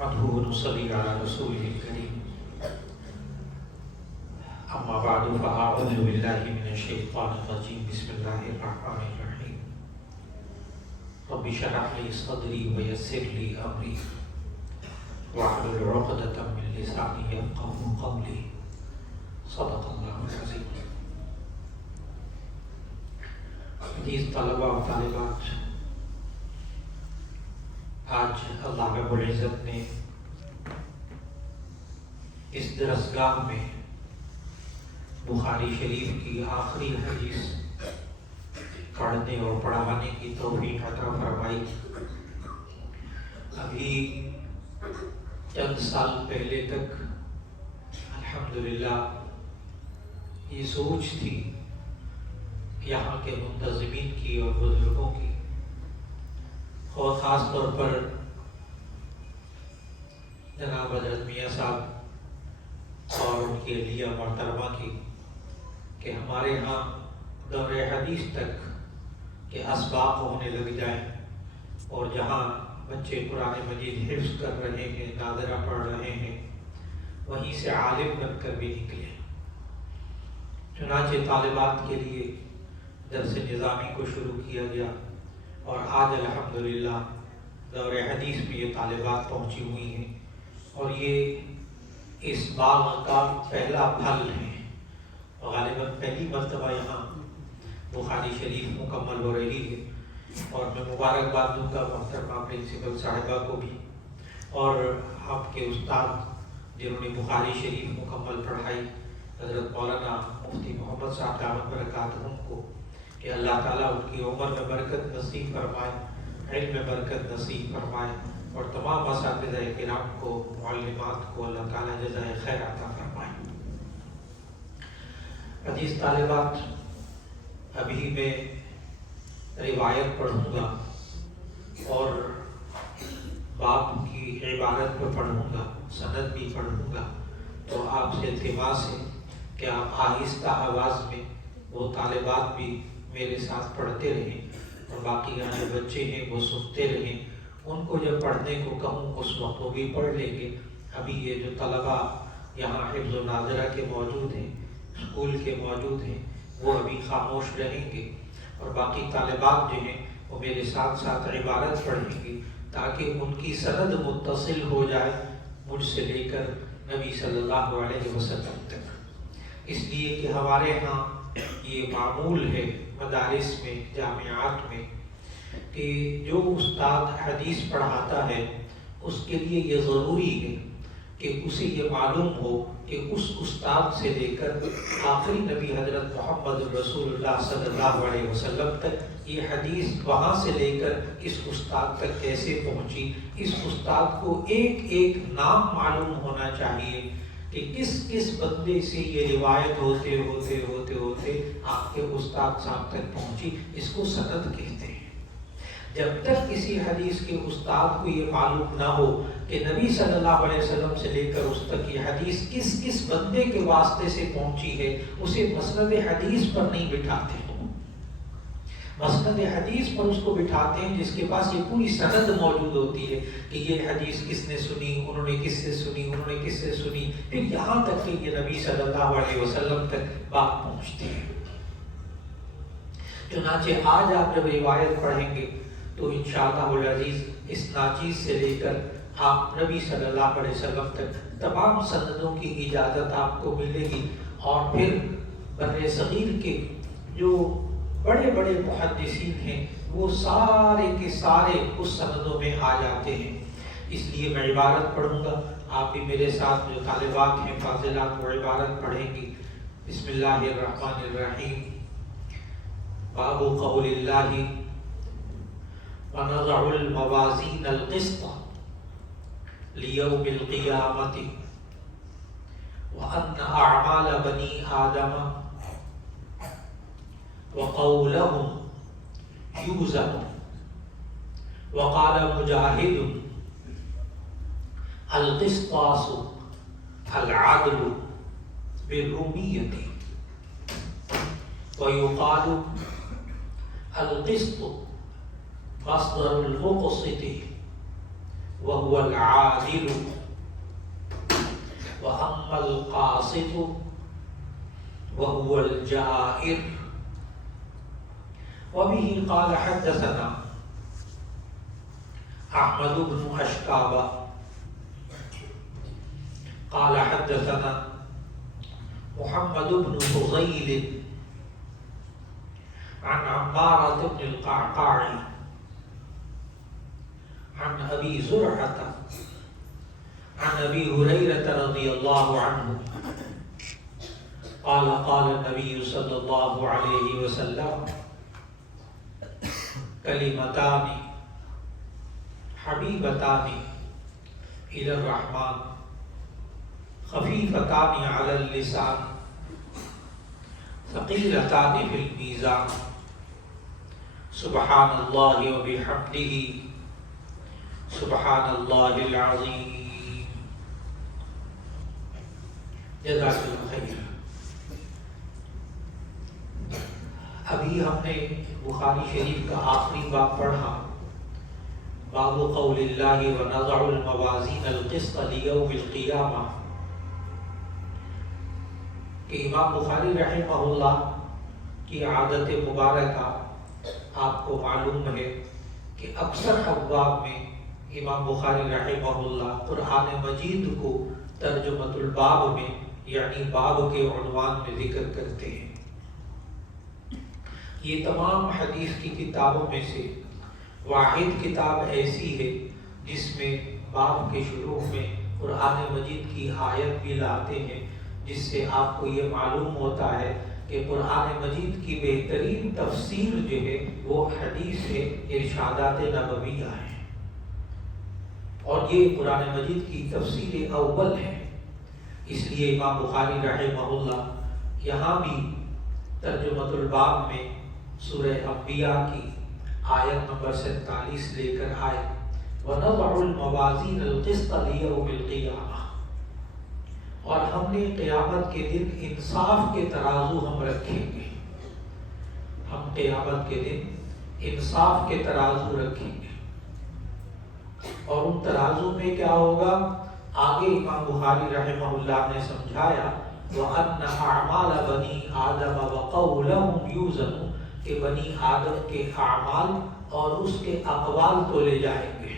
نحمده ونصلي على رسوله الكريم. أما بعد فأعوذ بالله من الشيطان الرجيم. بسم الله الرحمن الرحيم. رب اشرح لي صدري ويسر لي أمري واحلل عقدة من لساني يفقهوا قولي. صدق الله العظيم. عزیز طلبہ و طالبات، آج اللہ رب العزت نے اس درسگاہ میں بخاری شریف کی آخری حدیث پڑھنے اور پڑھانے کی توفیق عطا فرمائی. ابھی چند سال پہلے تک الحمدللہ یہ سوچ تھی یہاں کے منتظمین کی اور بزرگوں کی، اور خاص طور پر جناب حضرت میاں صاحب اور ان کی اہلیہ محترمہ کی، کہ ہمارے ہاں دور حدیث تک کے اسباق ہونے لگ جائیں، اور جہاں بچے قرآن مجید حفظ کر رہے ہیں، ناظرہ پڑھ رہے ہیں، وہیں سے عالم بن کر بھی نکلیں. چنانچہ طالبات کے لیے درس نظامی کو شروع کیا گیا، اور آج الحمدللہ دور حدیث میں یہ طالبات پہنچی ہوئی ہیں، اور یہ اس باغ کا پہلا پھل ہے. غالباً پہلی مرتبہ یہاں بخاری شریف مکمل ہو رہی ہے، اور میں مبارکباد دوں گا محترمہ پرنسپل صاحبہ کو بھی، اور آپ کے استاد جنہوں نے بخاری شریف مکمل پڑھائی حضرت مولانا مفتی محمد صاحب دامت برکاتہم کو، کہ اللہ تعالیٰ ان کی عمر میں برکت نصیب فرمائے، علم میں برکت نصیب فرمائے، اور تمام اساتذہ کرام کو، معلمات کو اللہ تعالیٰ جزائے خیر عطا فرمائے. عزیز طالبات، ابھی میں روایت پڑھوں گا اور باب کی عبارت پر پڑھوں گا، سند بھی پڑھوں گا. تو آپ سے التماس ہے کہ آپ آہستہ آواز میں وہ طالبات بھی میرے ساتھ پڑھتے رہیں، اور باقی یہاں جو بچے ہیں وہ سنتے رہیں. ان کو جب پڑھنے کو کہوں اس وقت وہ بھی پڑھ لیں گے. ابھی یہ جو طلبہ یہاں حفظ و ناظرہ کے موجود ہیں، اسکول کے موجود ہیں، وہ ابھی خاموش رہیں گے، اور باقی طالبات جو ہیں وہ میرے ساتھ ساتھ عبارت پڑھیں گے، تاکہ ان کی سند متصل ہو جائے مجھ سے لے کر نبی صلی اللہ علیہ وسلم تک. اس لیے کہ ہمارے ہاں یہ معمول ہے مدارس میں، جامعات میں، کہ جو استاد حدیث پڑھاتا ہے اس کے لیے یہ ضروری ہے کہ اسے یہ معلوم ہو کہ اس استاد سے لے کر آخری نبی حضرت محمد رسول اللہ صلی اللہ علیہ وسلم تک یہ حدیث وہاں سے لے کر اس استاد تک کیسے پہنچی. اس استاد کو ایک ایک نام معلوم ہونا چاہیے کہ کس کس بندے سے یہ روایت ہوتے ہوتے ہوتے ہوتے آپ کے استاد صاحب تک پہنچی. اس کو سند کہتے ہیں. جب تک کسی حدیث کے استاد کو یہ معلوم نہ ہو کہ نبی صلی اللہ علیہ وسلم سے لے کر اس تک یہ حدیث کس کس بندے کے واسطے سے پہنچی ہے، اسے مسند حدیث پر نہیں بٹھاتے. مسند حدیث پر اس کو بٹھاتے ہیں جس کے پاس یہ پوری سند موجود ہوتی ہے کہ یہ حدیث کس نے سنی، انہوں نے کس سے سنی، انہوں نے کس سے سنی، پھر یہاں تک کہ یہ نبی صلی اللہ علیہ وسلم تک بات پہنچتی ہے. چنانچہ آج آپ جب روایت پڑھیں گے تو انشاءاللہ العزیز اس ناچیز سے لے کر آپ نبی صلی اللہ علیہ وسلم تک تمام سندوں کی اجازت آپ کو ملے گی. اور پھر بر صغیر کے جو بڑے بڑے محدثین ہیں وہ سارے کے سارے اس سندوں میں آ جاتے ہیں. اس لیے میں عبارت پڑھوں گا، آپ بھی میرے ساتھ جو طالبات ہیں فاضلات وہ عبارت پڑھیں گی. بسم اللہ الرحمن الرحیم. باب قول اللہ وَنَضَعُ الْمَوَازِينَ الْقِسْطَ لِيَوْمِ الْقِيَامَةِ وَأَنَّ أَعْمَالَ بَنِي آدَمَ وَقَوْلَهُمْ يُوزَنُ. وَقَالَ مُجَاهِدٌ الْقِسْطَاسُ الْعَدْلُ بِالرُّمِيَّةِ. وَيُقَالُ الْقِسْطُ مصدر المقسط وهو العادل وأما القاسط وهو الجائر. وبه قال حدثنا أحمد بن أشكاب قال حدثنا محمد بن فضيل عن عمارة بن القعقاع عن أبي زرعة عن أبي هريرة رضي الله عنه قال قال النبي صلى الله عليه وسلم كلمتان حبيبتان إلى الرحمن خفيفتان على اللسان ثقيلتان في الميزان سبحان الله وبحمده سبحان الله العظيم. جزاک اللہ خیر. ابھی ہم نے بخاری شریف کا آخری باب پڑھا، باب قول اللہ ونضع الموازین القسط لیوم القیامہ، کہ امام بخاری رحمہ اللہ کی عادت مبارکہ آپ کو معلوم ہے کہ اکثر ابواب میں امام بخاری رحمہ اللہ قرآن مجید کو ترجمۃ الباب میں یعنی باب کے عنوان میں ذکر کرتے ہیں. یہ تمام حدیث کی کتابوں میں سے واحد کتاب ایسی ہے جس میں باب کے شروع میں قرآن مجید کی آیت بھی لاتے ہیں، جس سے آپ کو یہ معلوم ہوتا ہے کہ قرآن مجید کی بہترین تفسیر جو ہے وہ حدیث ہے، ارشادات نبویہ ہے، اور یہ قرآن مجید کی تفسیر اول ہے. اس لیے امام بخاری رحمہ اللہ یہاں بھی ترجمۃ الباب میں سورہ انبیاء کی آیت نمبر 47 لے کر آئے، وَنَضَعُ الْمَوَازِينَ الْقِسْطَ لِيَوْمِ الْقِيَامَةِ، اور ہم نے قیامت کے دن انصاف کے ترازو ہم رکھیں گے. ہم قیامت کے دن انصاف کے ترازو رکھیں گے، اور ان ترازو میں کیا ہوگا؟ آگے امام بخاری رحمہ اللہ نے سمجھایا وَأَنَّ أَعْمَالَ بَنِي آدَمَ وَقَوْلَهُمْ يُوزَنُ، کہ بنی آدم کے اعمال اور اس کے اقوال تولے جائیں گے.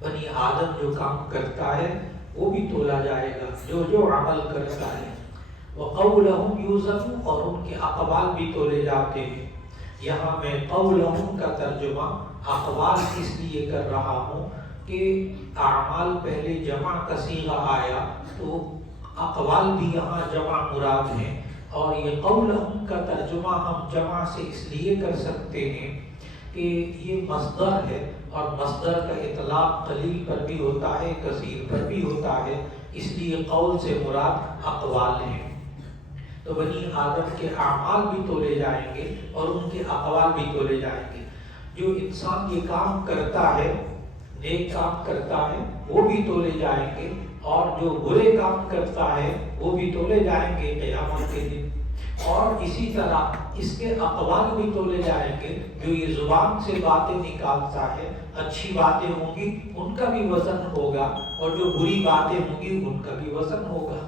بنی آدم جو کام کرتا ہے وہ بھی تولا جائے گا، جو عمل کرتا ہے. وَقَوْلَهُمْ يُوزَنُ، اور ان کے اقوال بھی تولے جاتے ہیں. یہاں میں قولہم کا ترجمہ اقوال اس لیے کر رہا ہوں کہ اعمال پہلے جمع کا صیغہ آیا تو اقوال بھی یہاں جمع مراد ہیں، اور یہ قولہم کا ترجمہ ہم جمع سے اس لیے کر سکتے ہیں کہ یہ مصدر ہے، اور مصدر کا اطلاق قلیل پر بھی ہوتا ہے، کثیر پر بھی ہوتا ہے، اس لیے قول سے مراد اقوال ہیں. تو بنی آدم کے اعمال بھی تولے جائیں گے اور ان کے اقوال بھی تولے جائیں گے. جو انسان یہ کام کرتا ہے، نیک کام کرتا ہے، وہ بھی تولے جائیں گے، اور جو برے کام کرتا ہے وہ بھی تولے جائیں گے قیامت کے دن. اور اسی طرح اس کے اقوال بھی تولے جائیں گے. جو یہ زبان سے باتیں نکالتا ہے، اچھی باتیں ہوں گی ان کا بھی وزن ہوگا، اور جو بری باتیں ہوں گی ان کا بھی وزن ہوگا.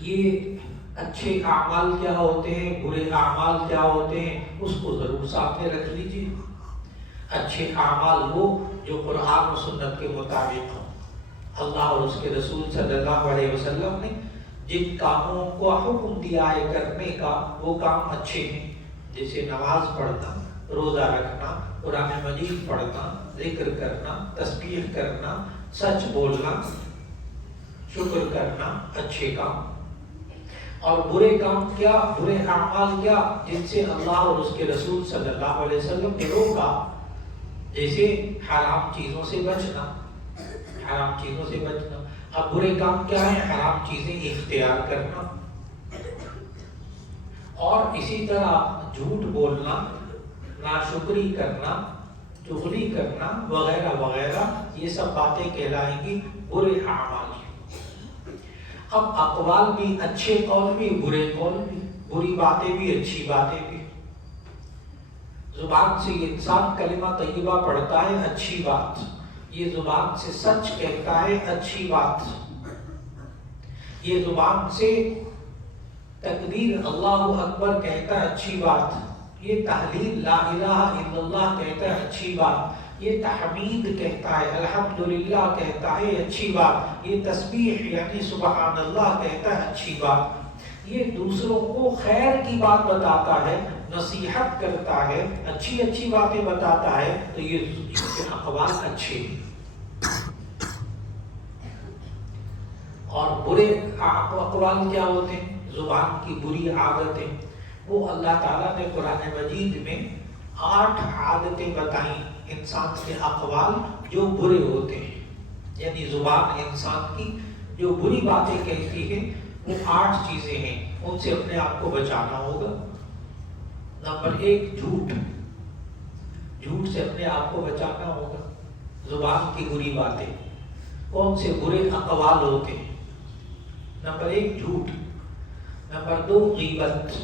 یہ اچھے اعمال کیا ہوتے ہیں، برے اعمال کیا ہوتے ہیں، اس کو ضرور سامنے رکھ لیجیے. اچھے اعمال وہ جو قرآن و سنت کے مطابق ہوں. اللہ اور اس کے رسول صلی اللہ علیہ وسلم نے جن کاموں کو حکم دیا ہے کرنے کا وہ کام اچھے ہیں، جیسے نماز پڑھنا، روزہ رکھنا، قرآن مجید پڑھنا، ذکر کرنا، تسبیح کرنا، سچ بولنا، شکر کرنا، اچھے کام. اور برے کام کیا، برے اعمال کیا جن سے اللہ اور اس کے رسول صلی اللہ علیہ وسلم نے روکا، جیسے حرام چیزوں سے بچنا، حرام چیزوں سے بچنا. اب برے کام کیا ہے؟ حرام چیزیں اختیار کرنا، اور اسی طرح جھوٹ بولنا، ناشکری کرنا، چغلی کرنا وغیرہ وغیرہ، یہ سب باتیں کہلائیں گی برے اعمال. اب اقوال بھی، اچھے قول بھی، برے قول بھی، بری باتیں بھی، اچھی باتیں بھی. زبان سے یہ انسان کلمہ طیبہ پڑھتا ہے اچھی بات، یہ زبان سے سچ کہتا ہے اچھی بات، یہ زبان سے تکبیر اللہ اکبر کہتا ہے اچھی بات، یہ تحلیل لا الہ الا اللہ کہتا ہے اچھی بات، یہ تحمید کہتا ہے الحمدللہ کہتا ہے اچھی بات، یہ تسبیح یعنی سبحان اللہ کہتا ہے اچھی بات، یہ دوسروں کو خیر کی بات بتاتا ہے، نصیحت کرتا ہے، اچھی اچھی باتیں بتاتا ہے، تو یہ اس کے اقوال اچھے ہیں۔ اور برے اقوال کیا ہوتے ہیں؟ زبان کی بری عادتیں، وہ اللہ تعالیٰ نے قرآن مجید میں 8 عادتیں بتائیں انسان کے اقوال جو برے ہوتے ہیں، یعنی زبان انسان کی جو بری باتیں کہتی ہے وہ 8 چیزیں ہیں، ان سے اپنے آپ کو بچانا ہوگا۔ نمبر 1 جھوٹ، جھوٹ سے اپنے آپ کو بچانا ہوگا۔ زبان کی بری باتیں کون سے برے اقوال ہوتے ہیں؟ نمبر 1 جھوٹ، نمبر 2 غیبت،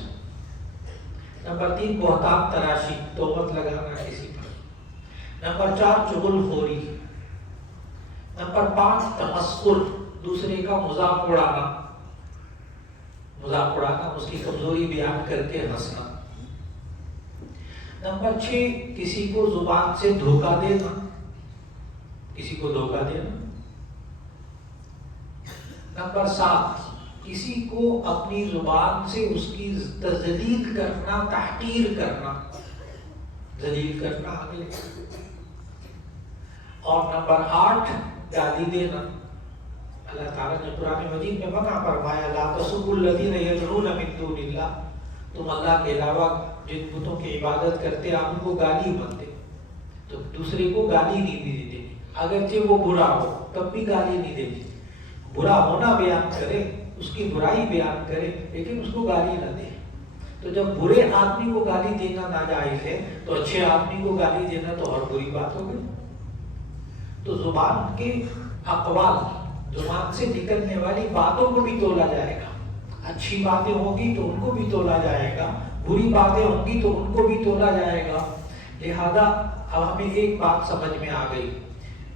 نمبر 3 بہتان تراشی، تہمت لگانا کسی پر، نمبر 4 چغل خوری، نمبر 5 تمسخر، دوسرے کا مذاق اڑانا، مذاق اڑانا اس کی کمزوری بیان کر کے ہنسنا، نمبر 6 کسی کو زبان سے دھوکہ دینا، کسی کو دھوکہ دینا، نمبر 7 کسی کو اپنی زبان سے اس کی تذلیل کرنا، تحقیر کرنا، ذلیل کرنا اگلے، اور نمبر 8 گالی دینا۔ اللہ تعالیٰ نے قرآن مجید میں منع فرمایا لا تسبوا الذین یدعون من دون اللہ، تم اللہ کے علاوہ جن بتوں کی عبادت کرتے آپ ان کو گالی مت دے، تو دوسرے کو گالی نہیں دینی، اگرچہ وہ برا ہو تب بھی گالی نہیں دینی، برا ہونا بیان کرے، اس کی برائی بیان کرے لیکن اس کو گالی نہ دے۔ تو جب برے آدمی کو گالی دینا ناجائز ہے تو اچھے آدمی کو گالی دینا تو اور بری بات ہو گئی۔ تو زبان کے اقوال، زبان سے نکلنے والی باتوں کو بھی تولا جائے گا، اچھی باتیں ہوں گی تو ان کو بھی تولا جائے گا، بری باتیں ہوں گی تو ان کو بھی تولا جائے گا۔ لہذا اب ہمیں ایک بات سمجھ میں آ گئی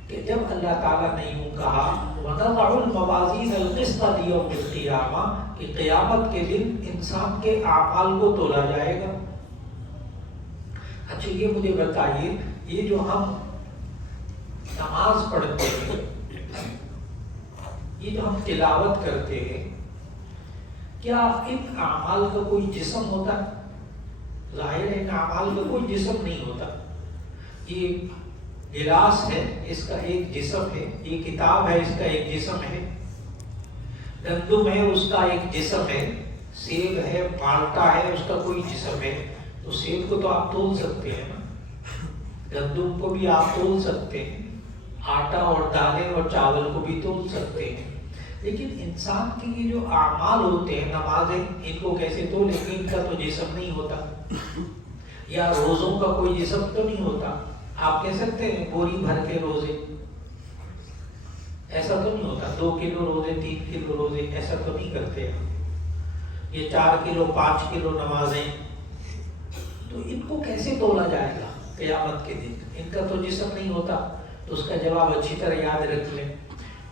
کہ جب اللہ تعالیٰ نے یوں کہا وَنَضَعُ الْمَوَازِينَ الْقِسْطَ لِيَوْمِ الْقِيَامَةِ کہ قیامت کے دن انسان کے اعمال کو تولا جائے گا۔ اچھا یہ مجھے بتائیے، یہ جو ہم نماز پڑھتے ہیں، یہ جو ہم تلاوت کرتے ہیں، کیا ان اعمال کا کوئی جسم ہوتا ہے؟ ظاہر ہے ان اعمال کا کوئی جسم نہیں ہوتا۔ یہ گلاس ہے، اس کا ایک جسم ہے، یہ کتاب ہے، اس کا ایک جسم ہے، گندم ہے، اس کا ایک جسم ہے، سیب ہے، مالٹا ہے، اس کا کوئی جسم ہے۔ تو سیب کو تو آپ تول سکتے ہیں نا، گندم کو بھی آپ تول سکتے ہیں، آٹا اور دالیں اور چاول کو بھی تول سکتے ہیں، لیکن انسان کے یہ جو اعمال ہوتے ہیں، نمازیں، ان کو کیسے تولیں گے؟ ان کا تو جسم نہیں ہوتا، یا روزوں کا کوئی جسم تو نہیں ہوتا۔ آپ کہہ سکتے ہیں بوری بھر کے روزے، ایسا تو نہیں ہوتا، 2 کلو روزے، 3 کلو روزے، ایسا تو نہیں کرتے ہم۔ یہ 4 کلو 5 کلو نمازیں، تو ان کو کیسے تولا جائے گا قیامت کے دن؟ ان کا تو جسم نہیں ہوتا۔ تو اس کا جواب اچھی طرح یاد رکھ لیں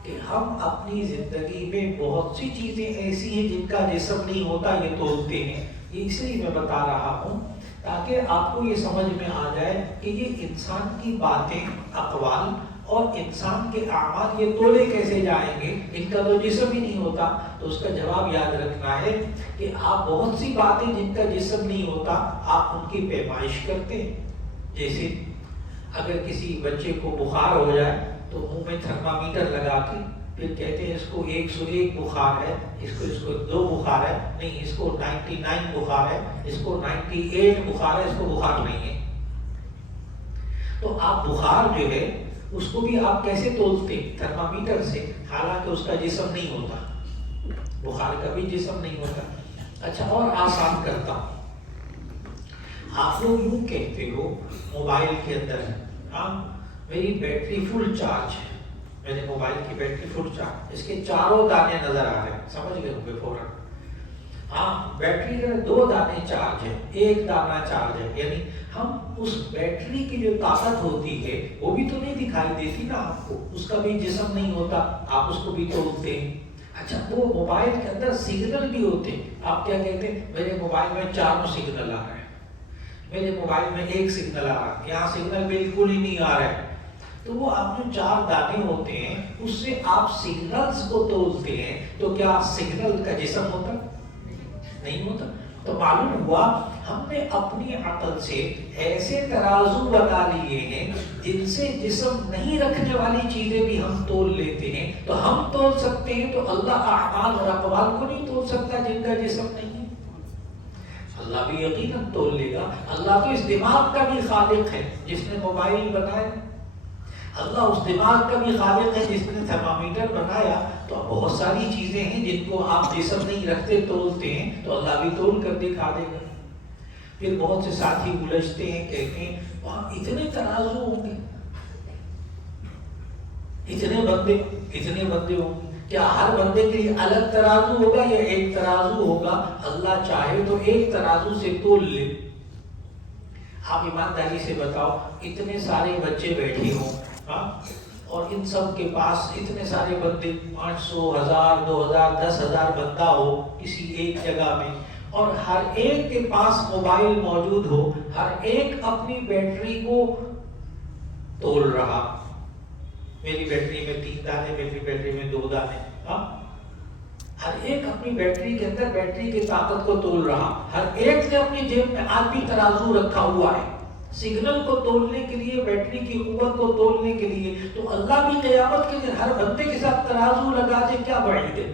کہ ہم اپنی زندگی میں بہت سی چیزیں ایسی ہیں جن کا جسم نہیں ہوتا، یہ تولتے ہیں۔ یہ اس لیے میں بتا رہا ہوں تاکہ آپ کو یہ سمجھ میں آ جائے کہ یہ انسان کی باتیں، اقوال اور انسان کے اعمال یہ تولے کیسے جائیں گے؟ ان کا تو جسم ہی نہیں ہوتا۔ تو اس کا جواب یاد رکھنا ہے کہ آپ بہت سی باتیں جن کا جسم نہیں ہوتا آپ ان کی پیمائش کرتے ہیں۔ جیسے اگر کسی بچے کو بخار ہو جائے تو منہ میں تھرمامیٹر لگا کے پھر کہتے ہیں اس کو 101 بخار ہے، اس کو 2 بخار ہے، نہیں اس کو 99 بخار ہے، اس کو 98 بخار ہے، اس کو بخار نہیں ہے۔ تو آپ بخار جو ہے اس کو بھی آپ کیسے تولتے؟ تھرمامیٹر سے، حالانکہ اس کا جسم نہیں ہوتا، بخار کا بھی جسم نہیں ہوتا۔ اچھا اور آسان کرتا ہوں، آپ لوگ یوں کہتے ہو موبائل کے اندر ہاں میری بیٹری فل چارج ہے، میرے موبائل کی بیٹری فل چارج، اس کے چاروں دانے نظر آ رہے ہیں، سمجھ گئے ہوں گے فوراً۔ ہاں بیٹری کا 2 دانے چارج ہے، 1 دانہ چارج ہے، یعنی ہم اس بیٹری کی جو طاقت ہوتی ہے وہ بھی تو نہیں دکھائی دیتی نا آپ کو، اس کا بھی جسم نہیں ہوتا، آپ اس کو بھی تولتے ہیں۔ اچھا وہ موبائل کے اندر سگنل بھی ہوتے ہیں، آپ کیا کہتے ہیں میرے موبائل میں 4 سگنل آ رہے ہیں، میرے موبائل میں 1 سگنل آ رہا ہے، یہاں سگنل بالکل ہی نہیں آ رہا ہے، تو وہ آپ جو 4 دانے ہوتے ہیں اس سے آپ سگنلز کو تولتے ہیں، تو کیا سگنل کا جسم ہوتا نہیں ہوتا؟ تو معلوم ہوا ہم نے اپنی عقل سے ایسے ترازو بنا لیے ہیں جن سے جسم نہیں رکھنے والی چیزیں بھی ہم تول لیتے ہیں، تو ہم تول سکتے ہیں تو اللہ اعمال اور اقوال کو نہیں تول سکتا جن کا جسم نہیں ہے؟ اللہ بھی یقیناً تول لے گا۔ اللہ تو اس دماغ کا بھی خالق ہے جس نے موبائل بنایا، اللہ اس دماغ کا بھی خالق ہے جس نے تھرمامیٹر بنایا، تو بہت ساری چیزیں ہیں جن کو آپ جسم نہیں رکھتے تولتے ہیں، تو اللہ بھی تول کر دکھا دے گا۔ پھر بہت سے ساتھی الجھتے ہیں، کہتے ہیں وہاں اتنے ترازو ہوں گے، اتنے بندے ہوں گے، کیا ہر بندے کے لیے الگ ترازو ہوگا یا ایک ترازو ہوگا؟ اللہ چاہے تو ایک ترازو سے تول لے۔ آپ ایمانداری سے بتاؤ، اتنے سارے بچے بیٹھے ہوں اور ان سب کے پاس اتنے سارے بندے، 500 1000 2000 10,000 بندہ ہو کسی ایک جگہ میں، اور ہر ایک کے پاس موبائل موجود ہو، ہر ایک اپنی بیٹری کو تول رہا، میری بیٹری میں 3 دانے، میری بیٹری میں 2 دانے، ہر ایک اپنی بیٹری کے اندر بیٹری کی طاقت کو تول رہا، ہر ایک نے اپنی جیب میں آج بھی ترازو رکھا ہوا ہے سگنل کو تولنے کے لیے، بیٹری کی قوت کو تولنے کے لیے، تو اللہ بھی قیامت کے دن ہر بندے کے ساتھ ترازو لگا دے، کیا بعید ہے؟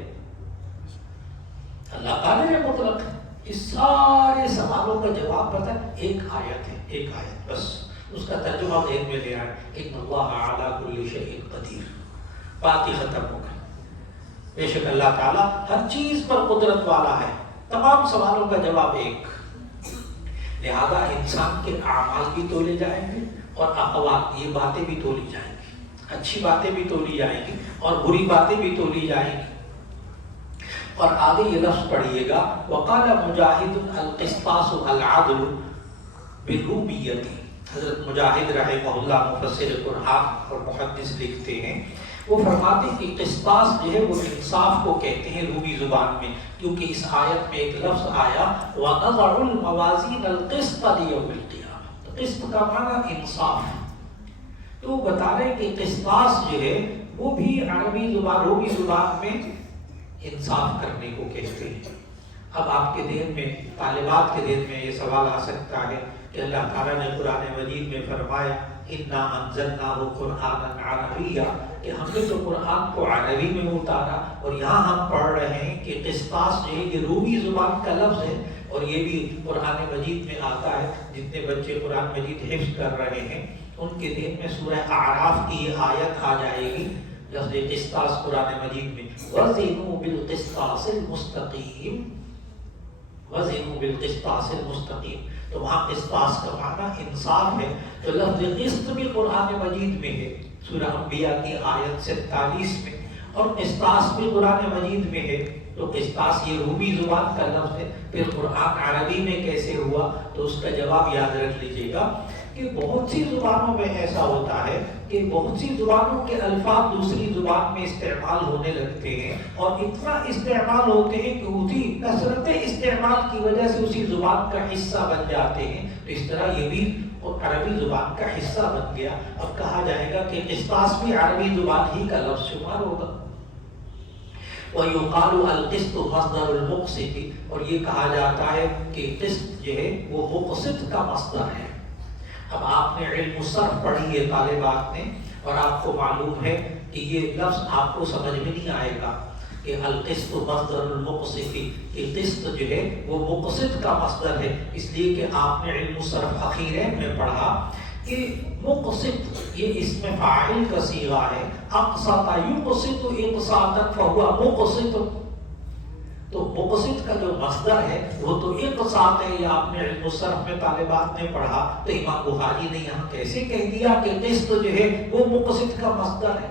اللہ قادر مطلق ہے۔ اس سارے سوالوں کا جواب پتہ ایک آیت ہے، ایک آیت بس، اس کا ترجمہ ذہن میں لے آئے، ان اللہ علی کل شیء قدیر، بات ہی ختم ہو گئی۔ بے شک اللہ تعالیٰ ہر چیز پر قدرت والا ہے، تمام سوالوں کا جواب ایک، لہذا انسان کے اعمال بھی تولے جائیں گے اور اقوال، یہ باتیں بھی تولی جائیں گی، اچھی باتیں بھی تولی جائیں گی اور بری باتیں بھی تولی جائیں گی۔ اور آگے یہ لفظ پڑھیے گا، وقال مجاہد القسطاس العدل بالروبیۃ، حضرت مجاہد رحمہ اللہ مفسر قرآن اور محدث لکھتے ہیں، وہ فرماتے ہیں کہ قسطاس جو ہے وہ انصاف کو کہتے ہیں رومی زبان میں، کیونکہ اس آیت میں ایک لفظ آیا وَنَضَعُ الْمَوَازِينَ الْقِسْطَ لِيَوْمِ الْقِيَامَةِ، تو قسط کا معنی انصاف، تو وہ بتا رہے ہیں کہ قسطاس جو ہے وہ بھی عربی زبان، رومی زبان میں انصاف کرنے کو کہتے ہیں۔ اب آپ کے ذہن میں، طالبات کے ذہن میں یہ سوال آ سکتا ہے کہ اللہ تعالیٰ نے قرآن مجید میں فرمایا اِنَّا أَنزَلْنَاهُ قُرْآنًا عَرَبِيًّا، کہ ہم نے تو قرآن کو عربی میں اتارا، اور یہاں ہم پڑھ رہے ہیں کہ قسطاس جو ہے یہ رومی زبان کا لفظ ہے، اور یہ بھی قرآن مجید میں آتا ہے۔ جتنے بچے قرآن مجید حفظ کر رہے ہیں ان کے ذہن میں سورہ اعراف کی یہ آیت آ جائے گی، لفظ قسطاس قرآن مجید میں وَزِنُوا بِالْقِسْطَاسِ الْمُسْتَقِيمِ، وَزِنُوا بِالْقِسْطَاسِ الْمُسْتَقِيمِ، تو وہاں قسطاس کا معنی انصاف ہے، تو لفظ قسط بھی قرآن مجید میں ہے، سورہ انبیاء کی آیت 47 میں، اور قسطاس بھی قرآن مجید میں ہے، تو قسطاس یہ رومی زبان کا لفظ ہے، پھر قرآن عربی میں کیسے ہوا؟ تو اس کا جواب یاد رکھ لیجئے گا کہ بہت سی زبانوں میں ایسا ہوتا ہے کہ بہت سی زبانوں کے الفاظ دوسری زبان میں استعمال ہونے لگتے ہیں، اور اتنا استعمال ہوتے ہیں کہ اسی کثرت استعمال کی وجہ سے اسی زبان کا حصہ بن جاتے ہیں، تو اس طرح یہ بھی عربی زبان کا حصہ بن گیا۔ اب کہا جائے گا کہ قسطاس بھی عربی زبان ہی کا لفظ شمار ہوگا۔ وَيُقَالُ الْقِسْطُ مَصْدَرُ الْمُقْسِطِ، اور یہ کہا جاتا ہے کہ قسط جو ہے وہ مقسط کا مصدر ہے۔ اب آپ نے علم الصرف پڑھی ہے طالبات نے، اور آپ کو معلوم ہے کہ یہ لفظ آپ کو سمجھ میں نہیں آئے گا کہ القسط مصدر المقسط، یہ قسط جو ہے وہ مقسط کا مصدر ہے، اس لیے کہ آپ نے علم الصرف اخیرین میں پڑھا کہ مقسط یہ اسم فاعل کا صیغہ ہے، اقسط یقسط اقساطا فہو مقسط، تو مقسط کا جو مصدر ہے وہ تو اقساط ہے، یا آپ نے علم الصرف میں طالبات نے پڑھا، تو امام بخاری نے یہاں کیسے کہہ دیا کہ قسط جو ہے وہ مقسط کا مصدر ہے؟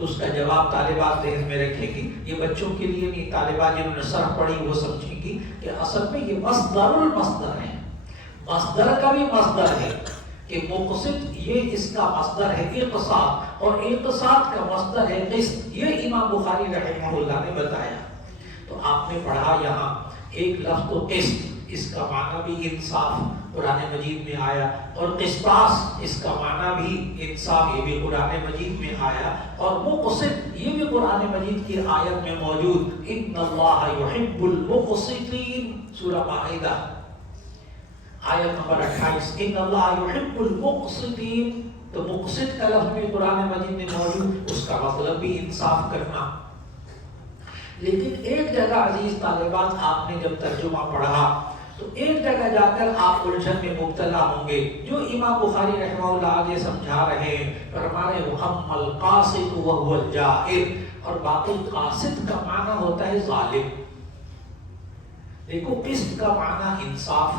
تو اس کا جواب طالبات ذہن میں رکھیں گی، یہ بچوں کے لیے نہیں، طالبات جنہوں نے صرف پڑھی وہ سمجھیں گی کہ اصل میں یہ مصدر المصدر ہے، مصدر کا بھی مصدر ہے کہ مقصد یہ اس کا مصدر ہے اقصاد، اور اقصاد کا مصدر ہے قسط، یہ امام بخاری رحمہ اللہ نے بتایا۔ تو آپ نے پڑھا یہاں ایک لفظ تو قسط، اس کا معنی بھی انصاف قرآن مجید میں آیا، اور قسطاس اس کا معنی بھی انصاف، یہ بھی قرآن مجید میں آیا، اور مقسط یہ بھی قرآن مجید کی آیت میں موجود، ان اللہ یحب المقسطین، سورہ مائدہ آیت نمبر 28، ان اللہ یحب المقسطین۔ تو مقسط کا لفظ بھی قرآن مجید میں موجود، اس کا مطلب بھی انصاف کرنا۔ لیکن ایک جگہ عزیز طالبات آپ نے جب ترجمہ پڑھا تو ایک جگہ جا کر آپ الجھن میں مبتلا ہوں گے، جو امام بخاری رحمہ اللہ آگے سمجھا رہے ہیں، فرمانے وَأَمَّا الْقَاسِطُ وَهُوَ الْجَائِرُ، اور باقی قاسط کا معنی ہوتا ہے ظالم۔ دیکھو قسط کا معنی انصاف،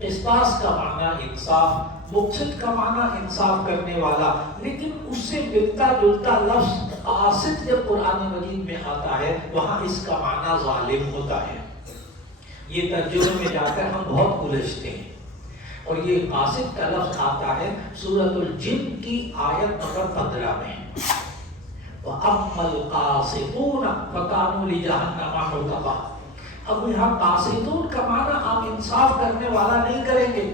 قسطاس کا معنی انصاف، مقسط کا معنی انصاف کرنے والا، لیکن اس سے ملتا جلتا لفظ قاسط جب قرآن مجید میں آتا ہے وہاں اس کا معنی ظالم ہوتا ہے۔ یہ ترجمے میں جا کر ہم بہت الجھتے ہیں، اور یہ قاسط کا لفظ آتا ہے سورۃ الجن کی آیت نمبر 15 میں، وَأَمَّا الْقَاسِطُونَ فَكَانُوا لِجَهَنَّمَ حُطَبًا۔ اب یہاں قاسطون کا معنی آپ انصاف کرنے والا نہیں کریں گے،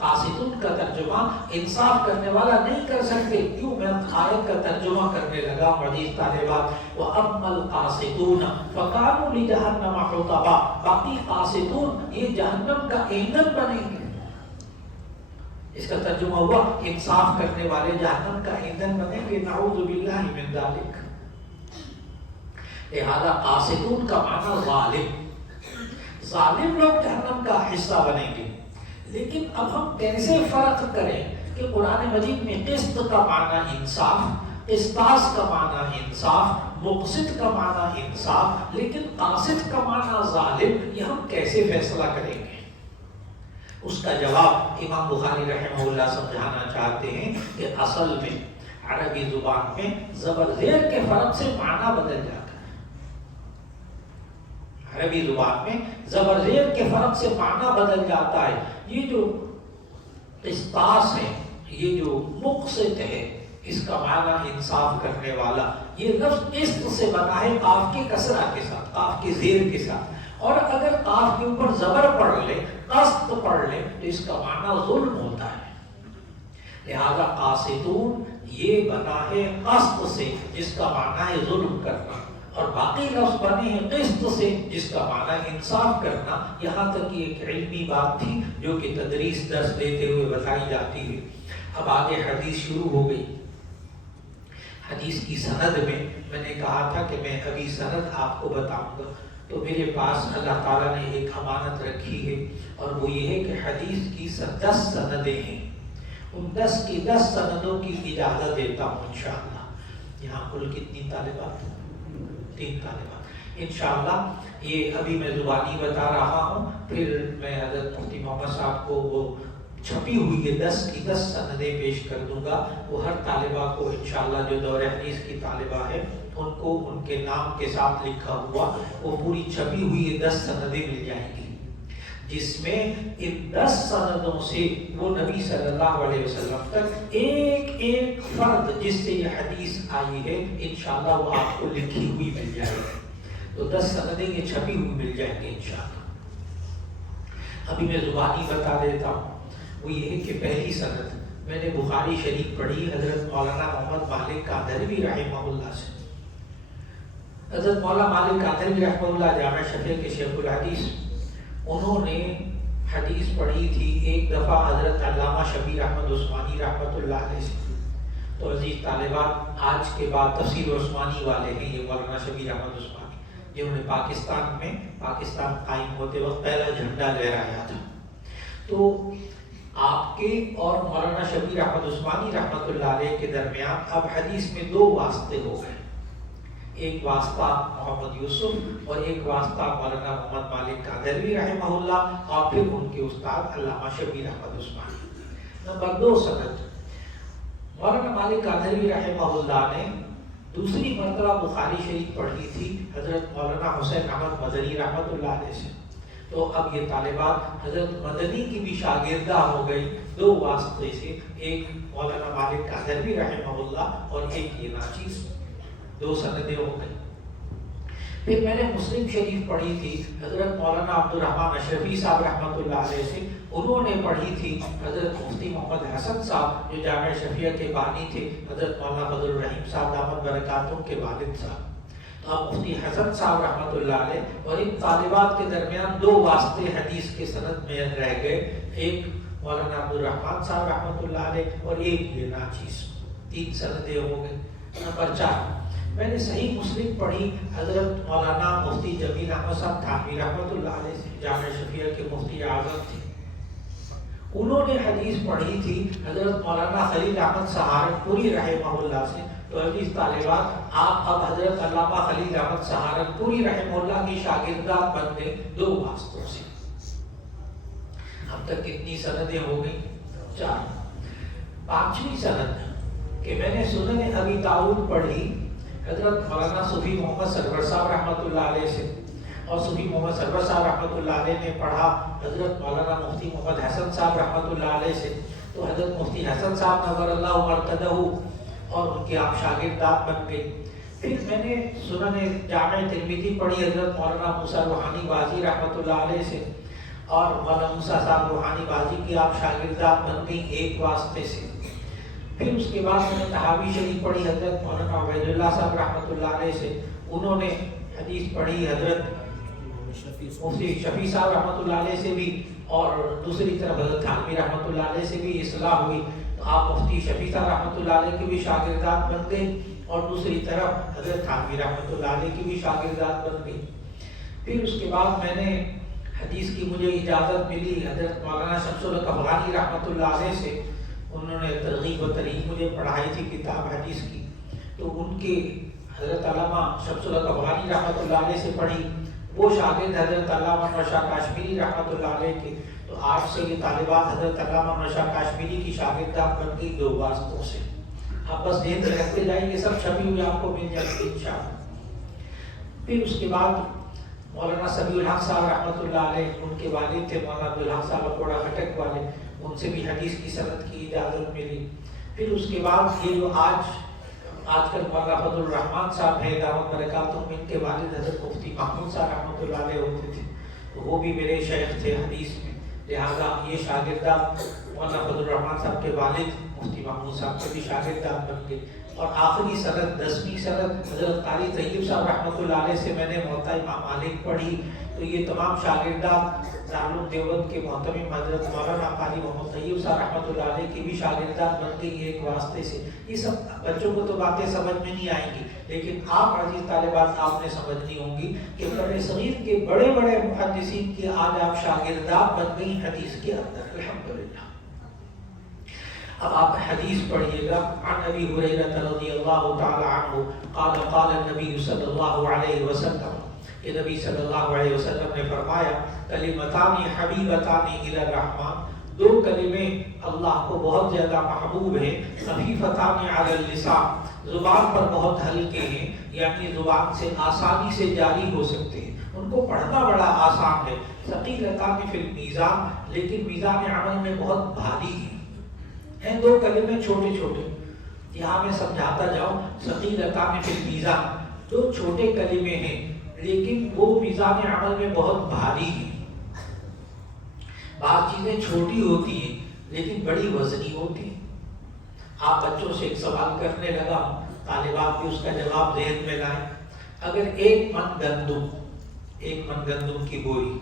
قاسطون کا ترجمہ انصاف کرنے والا نہیں کر سکتے، کیوں؟ میں آیت کا ترجمہ کرنے لگا عزیز طالبات، وَأَمَّا الْقَاسِطُونَ فَكَانُوا لِجَهَنَّمَ حُطَبًا، باقی قاسطون یہ جہنم کا ایندھن بنیں گے۔ اس کا ترجمہ ہوا انصاف کرنے والے جہنم کا ایندھن بنیں گے، نعوذ باللہ من ذالک۔ لہذا قاسطون کا معنی ظالم، ظالم لوگ جہنم کا حصہ بنیں گے۔ لیکن اب ہم کیسے فرق کریں کہ قرآن مجید میں قسط کا معنی انصاف، قسطاس کا معنی انصاف، مقسط کا معنی انصاف، لیکن قاسط کا معنی ظالم، یہ ہم کیسے فیصلہ کریں گے؟ اس کا جواب امام بخاری رحمہ اللہ سمجھانا چاہتے ہیں کہ اصل میں عربی زبان میں زبر زیر کے فرق سے معنی بدل جاتا ہے۔ عربی زبان میں زبر زیر کے فرق سے معنی بدل جاتا ہے۔ یہ جو قسطاس ہے، یہ جو مقسط ہے، اس کا معنی انصاف کرنے والا، یہ لفظ قسط سے بنا ہے قاف کے کسرہ کے ساتھ، قاف کے زیر کے ساتھ، اور اگر قاف کے اوپر زبر پڑھ لے، قسط پڑھ لے، تو اس کا معنی ظلم ہوتا ہے۔ لہذا قاسطون یہ بنا ہے قسط سے، جس کا معنی ہے ظلم کرنا، اور باقی لفظ بنے ہیں قسط سے، جس کا معنی انصاف کرنا۔ یہاں تک یہ ایک علمی بات تھی جو کہ تدریس درس دیتے ہوئے بتائی جاتی ہے۔ اب آگے حدیث شروع ہو گئی۔ حدیث کی سند میں نے کہا تھا کہ میں ابھی سند آپ کو بتاؤں گا، تو میرے پاس اللہ تعالیٰ نے ایک امانت رکھی ہے، اور وہ یہ ہے کہ حدیث کی 10 سندیں ہیں، ان 10 کی 10 سندوں کی اجازت دیتا ہوں انشاءاللہ۔ یہاں کل کتنی طالبات؟ 3 طالبات۔ انشاءاللہ یہ ابھی میں زبانی بتا رہا ہوں، پھر میں حضرت مفتی محمد صاحب کو وہ چھپی ہوئی یہ 10 کی 10 سندیں پیش کر دوں گا۔ وہ ہر طالبہ کو انشاءاللہ جو دور حدیث کی طالبہ ہے ان کو ان کے نام کے ساتھ لکھا ہوا وہ پوری چھپی ہوئی یہ 10 سندیں مل جائیں گی، جس میں ان 10 سندوں سے وہ نبی صلی اللہ علیہ وسلم تک ایک ایک فرد جس سے یہ حدیث آئی ہے انشاءاللہ وہ آپ کو لکھی ہوئی مل جائے گی۔ تو 10 سندیں یہ چھپی ہوئی مل جائیں گے انشاءاللہ۔ ابھی میں زبانی بتا دیتا ہوں، وہ یہ ہے کہ پہلی سند میں نے بخاری شریف پڑھی حضرت مولانا محمد مالک قادری رحمہ اللہ سے۔ حضرت مولانا مالک قادری رحمہ اللہ جامع شفیع کے شیخ الحدیث، انہوں نے حدیث پڑھی تھی ایک دفعہ حضرت علامہ شبیر احمد عثمانی رحمۃ اللہ علیہ سے۔ تو عزیز طالبات، آج کے بعد تفسیر عثمانی والے ہیں یہ مولانا شبیر احمد عثمانی، جنہوں نے پاکستان قائم ہوتے وقت پہلا جھنڈا لہرایا تھا۔ تو آپ کے اور مولانا شبیر احمد عثمانی رحمۃ اللہ علیہ کے درمیان اب حدیث میں 2 واسطے ہو گئے، ایک واسطہ محمد یوسف اور ایک واسطہ مولانا محمد مالک قادری رحمہ اللہ، اور پھر ان کے استاد علامہ شبیر احمد عثمانی۔ نمبر 2 سند مولانا مالک قادری رحمہ نے دوسری مرتبہ بخاری شریف پڑھی تھی حضرت مولانا حسین احمد مدنی رحمۃ اللہ علیہ سے. تو اب یہ طالبات حضرت مدنی کی بھی شاگردہ ہو گئی دو واسطے سے، ایک مولانا مالک قادری رحمہ اللہ اور ایک یہ ناچیز، دو سندیں ہو گئی. پھر میں نے مسلم شریف پڑھی تھی حضرت مولانا عبد الرحمن اشرفی صاحب رحمۃ اللہ علیہ سے. انہوں نے پڑھی تھی حضرت مفتی محمد حسن صاحب جو جامعہ شفیہ کے بانی تھے، حضرت مولانا فضل الرحیم صاحب دامت برکاتہم کے والد صاحب. تو اب مفتی حسن صاحب رحمۃ اللہ علیہ اور ان طالبات کے درمیان دو واسطے حدیث کے سند میں رہ گئے، ایک مولانا عبد الرحمن صاحب رحمۃ اللہ علیہ اور ایک یہ ناچیز. تین سندیں ہو گئی. نمبر 4، میں نے صحیح مسلم پڑھی حضرت مولانا مفتی جمیل احمد صاحب تھانوی رحمۃ اللہ علیہ سے، جامعہ شفیہ کے مفتی اعظم تھے. انہوں نے حدیث پڑھی تھی حضرت مولانا خلیل احمد سہارنپوری رحمہ اللہ سے. تو حدیث طالبات آپ اب حضرت علامہ خلیل احمد سہارنپوری رحمہ اللہ کی شاگردات بن گئے دو واسطوں سے. اب تک کتنی سندیں ہو گئی؟ 4. 5ویں سند کہ میں نے سنن ابی داؤد پڑھی حضرت مولانا صوفی محمد سرور صاحب رحمۃ اللہ علیہ سے، اور صوفی محمد سرور صاحب رحمۃ اللہ علیہ نے پڑھا حضرت مولانا مفتی محمد حسن صاحب رحمۃ اللہ علیہ سے. تو حضرت مفتی حسن صاحب نور اللہ مرتدہ اور ان کے آپ شاگردات بن گئے. پھر میں نے سنن جامع ترمذی پڑھی حضرت مولانا موسیٰ روحانی بازی رحمۃ اللہ علیہ سے، اور مولانا موسیٰ صاحب روحانی بازی کی آپ شاگردات بن گئی ایک واسطے سے. پھر اس کے بعد میں نے تحاوی شریف پڑھی حضرت مولانا عبید اللہ صاحب رحمۃ اللہ علیہ سے. انہوں نے حدیث پڑھی حضرت مفتی شفیع صاحب رحمۃ اللہ علیہ سے بھی، اور دوسری طرف حضرت تھانوی رحمۃ اللہ علیہ سے بھی اصلاح ہوئی. تو آپ مفتی شفیع صاحب رحمۃ اللہ علیہ کی بھی شاگردات بن گئے، اور دوسری طرف حضرت تھانوی رحمۃ اللہ علیہ کی بھی شاگردات بن گئی. پھر اس کے بعد میں نے حدیث کی مجھے اجازت ملی حضرت مولانا شمس الحق افغانی رحمۃ اللہ علیہ سے. انہوں نے ترغیب و ترہیب مجھے پڑھائی تھی کتاب حدیث کی. تو ان کے حضرت علامہ شمس الحق افغانی رحمۃ اللہ علیہ سے پڑھی. وہ شاگرد حضرت علامہ انور شاہ کاشمیری رحمۃ اللہ علیہ کے. تو آج سے یہ طالبات حضرت علامہ انور شاہ کاشمیری کی شاگردات بن گئی دو واسطوں سے. آپ بس ذہن میں رکھتے جائیں، یہ سب چھپی ہوئی آپ کو مل جائے گی انشاءاللہ. پھر اس کے بعد مولانا سمیع الحق صاحب رحمۃ اللہ علیہ، ان کے والد تھے مولانا عبدالحق صاحب کوڑا خٹک والے، ان سے بھی حدیث کی سند کی اجازت ملی. پھر اس کے بعد یہ جو آج کل مولانا فضل الرحمان صاحب ہیں دامت برکاتہم، ان کے والد حضرت مفتی محمود صاحب رحمۃ اللہ علیہ ہوتے تھے. تو وہ بھی میرے شیخ تھے حدیث میں، لہٰذا یہ شاگردات مولانا فضل الرحمان صاحب کے والد مفتی محمود صاحب کے بھی شاگردات بن گئے. اور آخری سند 10ویں سند حضرت قاری طیب صاحب رحمۃ اللہ علیہ سے میں نے موطا امام مالک پڑھی. تو یہ تمام شاگردات دارالعلوم دیوبند کے محتمم حضرت مولانا قاری محمد طیب صاحب رحمۃ اللہ علیہ کی بھی شاگردات بن گئی ایک واسطے سے. یہ سب بچوں کو تو باتیں سمجھ میں نہیں آئیں گی، لیکن آپ عزیز طالبات آپ نے سمجھنی ہوں گی کہ بر صغیر کے بڑے بڑے محدثین کی آج آپ شاگردات بن گئی حدیث کے اندر الحمدللہ. اب آپ حدیث پڑھیے گا. عن ابی ہریرہ رضی اللہ تعالی عنہ قال قال النبی صلی اللہ علیہ وسلم، کہ نبی صلی اللہ علیہ وسلم نے فرمایا کلمتان حبیبتان الی الرحمن، دو کلمے اللہ کو بہت زیادہ محبوب ہیں، خفیفتان علی اللسان، زبان پر بہت ہلکے ہیں، یعنی زبان سے آسانی سے جاری ہو سکتے ہیں، ان کو پڑھنا بڑا آسان ہے. ثقیلتان فی المیزان، لیکن میزان عمل میں بہت بھاری ہیں. دو کلمے چھوٹے چھوٹے، یہاں میں سمجھاتا جاؤں. ثقیلتان فی المیزان، دو چھوٹے کلمے ہیں لیکن وہ میزان عمل میں بہت بھاری ہیں. بعض چیزیں چھوٹی ہوتی ہیں لیکن بڑی وزنی ہوتی ہیں. آپ بچوں سے ایک سوال کرنے لگا ہوں، طالبات بھی اس کا جواب ذہن میں لائیں. اگر 1 من گندم کی بوری،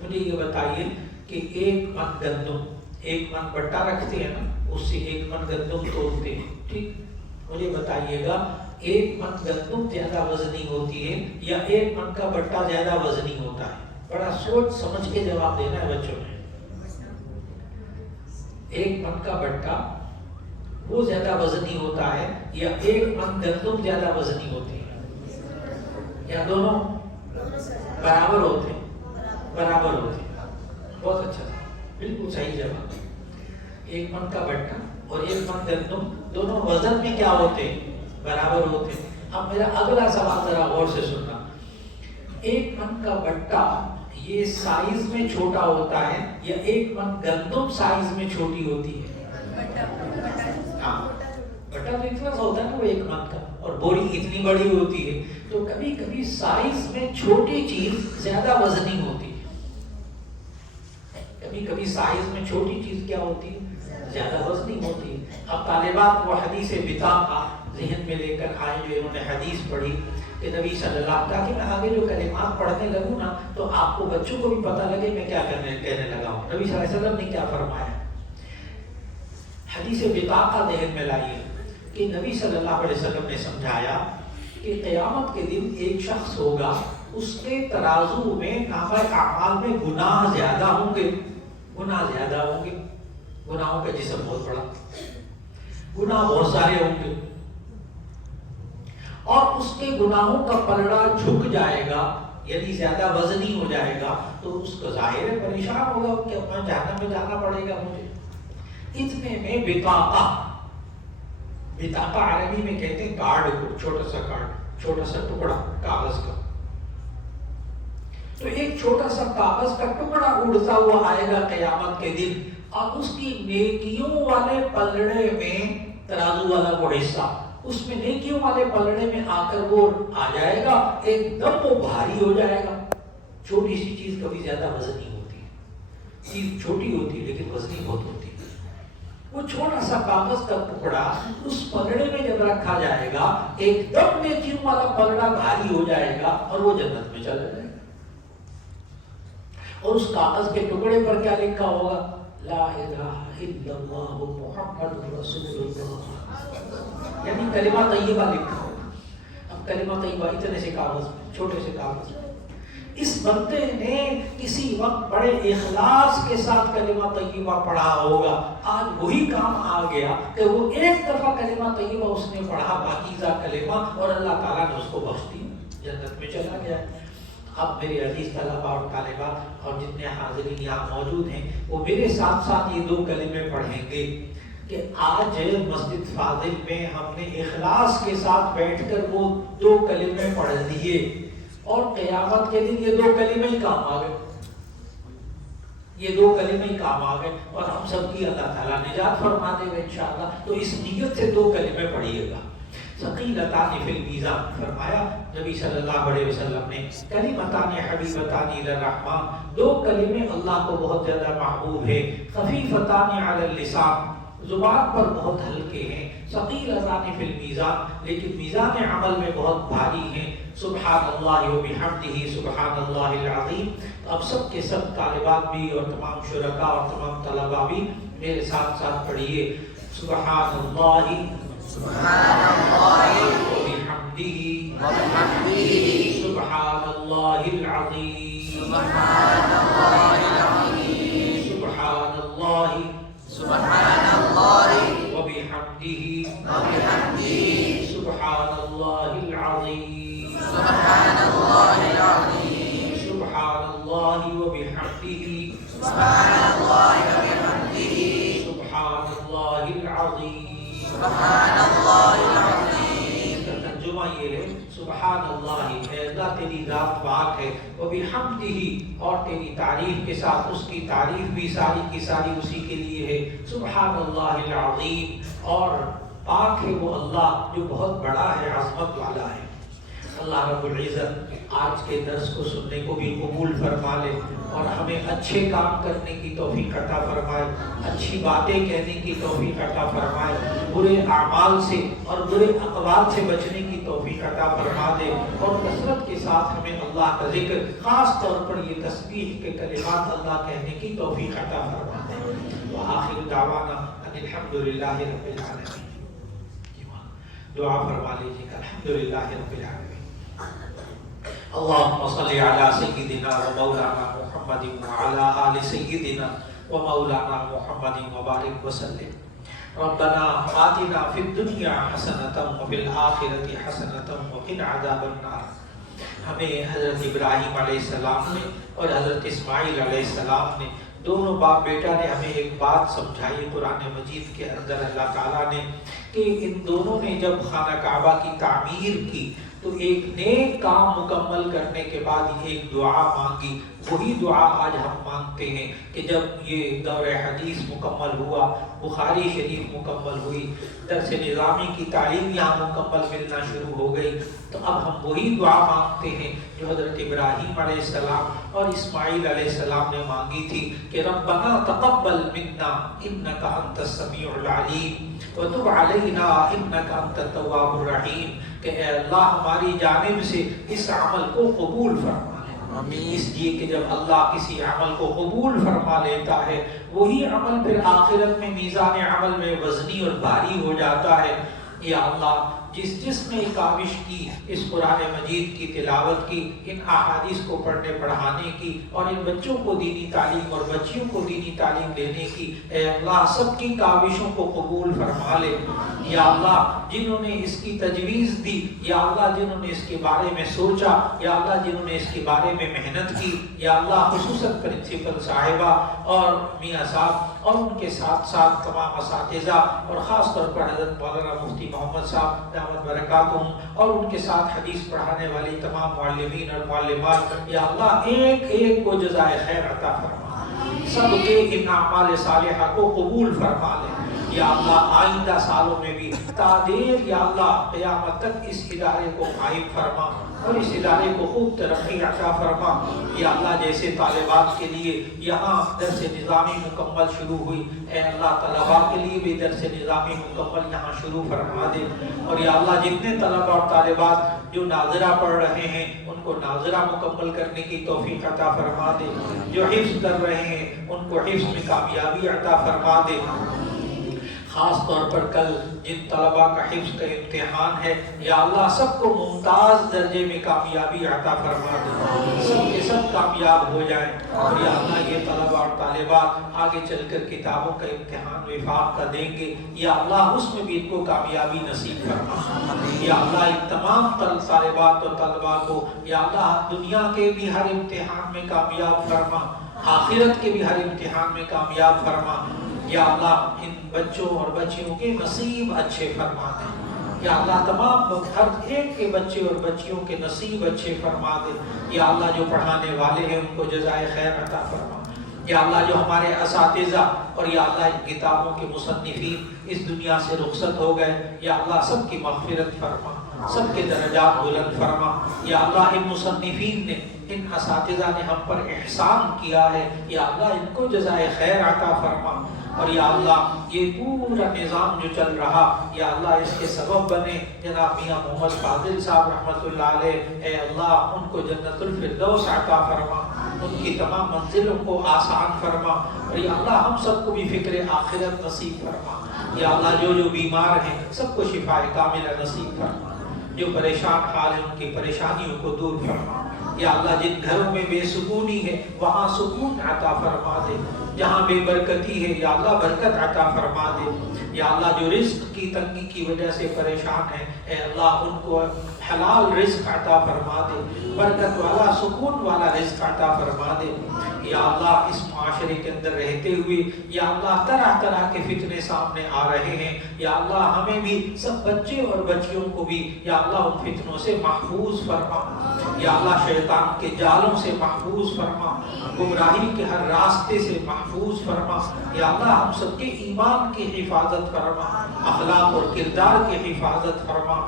مجھے یہ بتائیے کہ 1 من گندم، 1 من بٹا رکھتے ہیں نا، اس سے 1 من گندم تولتے ہیں. ٹھیک، مجھے بتائیے گا 1 من گندم زیادہ وزنی ہوتی ہے یا 1 من کا بٹا زیادہ وزنی ہوتا ہے؟ بڑا سوچ سمجھ کے جواب دینا ہے بچوں نے. 1 من کا بٹا وہ زیادہ وزنی ہوتا ہے یا 1 من گندم زیادہ وزنی ہوتی ہے، یا دونوں برابر ہوتے ہیں؟ برابر ہوتے ہیں. بہت اچھا، بالکل صحیح جواب. ایک من کا بٹا اور ایک من گندم دونوں وزن میں کیا ہوتے ہیں؟ برابر ہوتے ہیں۔ اب میرا اگلا سوال ذرا غور سے سننا، ایک من کا بٹا یہ سائز میں چھوٹا ہوتا ہے یا ایک من گندم سائز میں چھوٹی ہوتی ہے؟ ہاں بٹا تو اتنا سا ہوتا ہے نا وہ ایک من کا، اور بوری اتنی بڑی ہوتی ہے، تو کبھی کبھی سائز میں چھوٹی چیز زیادہ وزنی ہوتی ہے، کبھی کبھی سائز میں چھوٹی چیز کیا ہوتی ہے؟ زیادہ وزنی ہوتی ہے۔ اب طالبات وہ حدیث بطاقہ ذہن میں لے کر آئے جو انہوں نے حدیث پڑھی کہ نبی صلی اللہ علیہ وسلم، تاکہ میں آگے جو کلمات پڑھنے لگوں نا تو آپ کو بچوں کو بھی پتہ لگے میں کیا کہنے لگا ہوں، نبی صلی اللہ علیہ وسلم نے کیا فرمایا۔ حدیث بطاقہ ذہن میں لائیے کہ نبی صلی اللہ علیہ وسلم نے سمجھایا کہ قیامت کے دن ایک شخص ہوگا، اس کے ترازو میں نامہ اعمال میں گناہ زیادہ ہوں گے، گناہوں کا جسم بہت بڑا، گناہ بہت سارے ہوں گے، اور اس کے گناہوں کا پلڑا جھک جائے گا، یعنی زیادہ وزنی ہو جائے گا، تو اس کا ظاہر ہے پریشان ہوگا کہ میں جہنم میں جانا پڑے گا مجھے۔ اتنے میں بطاقہ عربی میں کہتے ہیں کارڈ کو، چھوٹا سا ٹکڑا کاغذ کا، تو ایک چھوٹا سا کاغذ کا ٹکڑا اڑتا ہوا آئے گا قیامت کے دن، اور اس کی نیکیوں والے پلڑے میں، ترازو والا وہ حصہ، اس میں نیکیوں والے پلڑے میں آ کر وہ آ جائے گا، ایک دم وہ بھاری ہو جائے گا۔ چھوٹی سی چیز کبھی زیادہ وزنی ہوتی ہے، چیز چھوٹی ہوتی ہے لیکن وزنی بہت ہوتی ہے۔ وہ چھوٹا سا کاغذ کا ٹکڑا اس پلڑے میں جب رکھا جائے گا، ایک دم نیکیوں والا پلڑا بھاری ہو جائے گا اور وہ جنت میں چلا جائے گا۔ اور اس کاغذ کے ٹکڑے پر کیا لکھا ہوگا؟ لا الہ الا اللہ محمد رسول اللہ، یعنی کلمہ طیبہ لکھا ہوگا۔ اب کلمہ طیبہ اتنے سے کاغذ میں، چھوٹے سے کاغذ میں، اس بندے نے کسی وقت بڑے اخلاص کے ساتھ کلمہ طیبہ پڑھا ہوگا، آج وہی کام آ گیا کہ وہ ایک دفعہ کلمہ طیبہ اس نے پڑھا، پاکیزہ کلمہ، اور اللہ تعالیٰ نے اس کو بخش دیا، جنت میں چلا گیا۔ اب میرے عزیز طلباء اور طالبات اور جتنے حاضرین یہاں موجود ہیں، وہ میرے ساتھ ساتھ یہ 2 کلمے پڑھیں گے کہ آج مسجد فاضل میں ہم نے اخلاص کے ساتھ بیٹھ کر وہ 2 کلمے پڑھ لیے، اور قیامت کے دن یہ 2 کلمے ہی کام آ گئے، یہ 2 کلمے ہی کام آ گئے، اور ہم سب کی اللہ تعالیٰ نجات فرما دے گا انشاءاللہ۔ تو اس نیت سے 2 کلمے پڑھیے گا۔ ثقیلتان فی المیزان فرمایا نبی صلی اللہ علیہ وسلم نے، کلمتان حبیبتان الی الرحمن، 2 کلمے اللہ کو بہت زیادہ محبوب ہے، خفیفتان علی اللسان، زبان پر بہت ہلکے ہیں، ثقیلتان فی المیزان، لیکن میزان عمل میں بہت بھاری ہیں، سبحان اللہ و بحمدہ سبحان اللہ العظیم۔ اب سب کے سب طالبات بھی اور تمام شرکاء اور تمام طلباء بھی میرے ساتھ ساتھ پڑھیے، سبحان اللہ وبحمدہ سبحان اللہ العظیم، سبحان اللہ وبحمدہ سبحان اللہ العظیم، سبحان اللہ وبحمدہ سبحان اللہ العظیم۔ اس کا ترجمہ یہ ہے، سبحان اللہ، اے اللہ تیری ذات پاک ہے، وبحمدہ، اور تیری تعریف کے ساتھ اس کی تعریف بھی ساری کی ساری اسی کے لیے ہے، سبحان اللہ العظیم، اور پاک ہے وہ اللہ جو بہت بڑا ہے، عظمت والا ہے۔ اللہ رب العزت آج کے درس کو سننے کو بھی قبول فرما لے، اور ہمیں اچھے کام کرنے کی توفیق عطا فرمائے، اچھی باتیں کہنے کی توفیق عطا فرمائے، برے اعمال سے اور برے اقوال سے بچنے کی توفیق عطا فرما دے، اور کثرت کے ساتھ ہمیں اللہ کا ذکر، خاص طور پر یہ تسبیح کے کلمات اللہ کہنے کی توفیق عطا فرما دے۔ وآخر دعوانا ان الحمدللہ رب العالمین۔ دعا فرما لیجیے کہ الحمدللہ رب العالمین۔ اللهم صل على سيدنا ومولانا محمد وعلى آل سيدنا ومولانا محمد وبارك وسلم۔ ربنا آتنا في الدنيا حسنة وفي الآخرة حسنة وقنا عذاب النار۔ ہمیں حضرت ابراہیم علیہ السلام نے اور حضرت اسماعیل علیہ السلام نے دونوں باپ بیٹا نے ہمیں ایک بات سمجھائی قرآن مجید کے اندر اللہ تعالیٰ نے، کہ ان دونوں نے جب خانہ کعبہ کی تعمیر کی تو ایک نیک کام مکمل کرنے کے بعد ایک دعا مانگی. وہی دعا آج ہم مانگتے ہیں کہ جب یہ دور حدیث مکمل ہوا، بخاری شریف مکمل ہوئی، درس نظامی کی تعلیم یہاں مکمل ملنا شروع ہو گئی، تو اب ہم وہی دعا مانگتے ہیں جو حضرت ابراہیم علیہ السلام اور اسماعیل علیہ السلام نے مانگی تھی کہ ربنا تقبل منا انک انت السمیع العلیم وتب علینا انک انت التواب الرحیم، کہ اے اللہ ہماری جانب سے اس عمل کو قبول فرما. اس لیے کہ جب اللہ کسی عمل کو قبول فرما لیتا ہے وہی عمل پھر آخرت میں میزان عمل میں وزنی اور بھاری ہو جاتا ہے. یا اللہ جس نے کاوش کی اس قرآن مجید کی تلاوت کی، ان احادیث کو پڑھنے پڑھانے کی، اور ان بچوں کو دینی تعلیم اور بچیوں کو دینی تعلیم دینے کی، اے اللہ سب کی کاوشوں کو قبول فرما لے. یا اللہ جنہوں نے اس کی تجویز دی، یا اللہ جنہوں نے اس کے بارے میں سوچا، یا اللہ جنہوں نے اس کے بارے میں محنت کی، یا اللہ خصوصاً پرنسپل صاحبہ اور میاں صاحب اور ان کے ساتھ ساتھ تمام اساتذہ اور خاص طور پر حضرت مولانا مفتی محمد صاحب دامت برکاتہم اور ان کے ساتھ حدیث پڑھانے والی تمام معلمین اور معلمات، یا اللہ ایک ایک کو جزائے خیر عطا فرما، سب کے ان اعمال صالحہ کو قبول فرما لے. یا اللہ آئندہ سالوں میں بھی تادیر یا اللہ قیامت تک اس ادارے کو قائم فرما اور اس ادارے کو خوب ترقی عطا فرما. یا اللہ جیسے طالبات کے لیے یہاں درس نظامی مکمل شروع ہوئی، اے اللہ طلباء کے لیے بھی درس نظامی مکمل یہاں شروع فرما دے. اور یا اللہ جتنے طلباء اور طالبات جو ناظرہ پڑھ رہے ہیں ان کو ناظرہ مکمل کرنے کی توفیق عطا فرما دے، جو حفظ کر رہے ہیں ان کو حفظ میں کامیابی عطا فرما دے. خاص طور پر کل جن طلباء کا حفظ کا امتحان ہے، یا اللہ سب کو ممتاز درجے میں کامیابی عطا فرما دے، سب کے سب کامیاب ہو جائیں. اور یا اللہ یہ طلباء اور طالبات آگے چل کر کتابوں کا امتحان وفاق کا دیں گے، یا اللہ اس میں بھی ان کو کامیابی نصیب فرما. یا اللہ ان تمام طالبات اور طلباء کو یا اللہ دنیا کے بھی ہر امتحان میں کامیاب فرما، آخرت کے بھی ہر امتحان میں کامیاب فرما. یا اللہ ان بچوں اور بچیوں کے نصیب اچھے فرما دے. یا اللہ تمام ہر ایک کے بچے اور بچیوں کے نصیب اچھے فرما دے. یا اللہ جو پڑھانے والے ہیں ان کو جزائے خیر عطا فرما. یا اللہ جو ہمارے اساتذہ اور یا اللہ ان کتابوں کے مصنفین اس دنیا سے رخصت ہو گئے، یا اللہ سب کی مغفرت فرما، سب کے درجات بلند فرما. یا اللہ ان مصنفین نے، ان اساتذہ نے ہم پر احسان کیا ہے، یا اللہ ان کو جزائے خیر عطا فرما. اور یا اللہ یہ پورا نظام جو چل رہا، یا اللہ اس کے سبب بنے جناب میاں محمد فاضل صاحب رحمۃ اللہ علیہ، اے اللہ ان کو جنت الفردوس عطا فرما، ان کی تمام منزلوں کو آسان فرما. اور یا اللہ ہم سب کو بھی فکر آخرت نصیب فرما. یا اللہ جو بیمار ہیں سب کو شفاء کاملہ نصیب فرما، جو پریشان حال ہیں ان کی پریشانیوں کو دور فرما. یا اللہ جن گھروں میں بے سکونی ہے وہاں سکون عطا فرما دے، جہاں بے برکتی ہے یا اللہ برکت عطا فرما دے. یا اللہ جو رزق کی تنگی کی وجہ سے پریشان ہے، اے اللہ ان کو حلال رزق عطا فرما دے، برکت والا سکون والا رزق عطا فرما دے. یا اللہ اس معاشرے کے اندر رہتے ہوئے یا اللہ طرح طرح کے فتنے سامنے آ رہے ہیں، یا اللہ ہمیں بھی سب بچے اور بچیوں کو بھی یا اللہ ان فتنوں سے محفوظ فرما. یا اللہ شیطان کے جالوں سے محفوظ فرما، گمراہی کے ہر راستے سے محفوظ فرما. یا اللہ ہم سب کے ایمان کی حفاظت فرما، اخلاق اور کردار کی حفاظت فرما.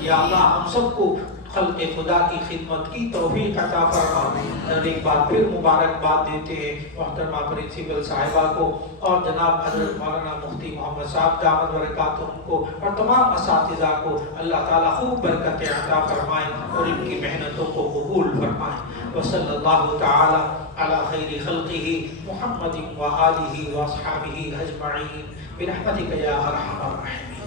یا اللہ ہم سب کو خلق خدا کی خدمت کی توفیق عطا فرما. اور ایک بار پھر مبارکباد دیتے ہیں محترمہ پرنسپل صاحبہ کو اور جناب حضرت مولانا مفتی محمد صاحب دامت برکاتہم کو اور تمام اساتذہ کو. اللہ تعالیٰ خوب برکتیں عطا فرمائے اور ان کی محنتوں کو قبول فرمائے. وصلی اللہ تعالی علی خیر خلقہ محمد و آلہ و اصحابہ اجمعین برحمتک یا ارحم الراحمین.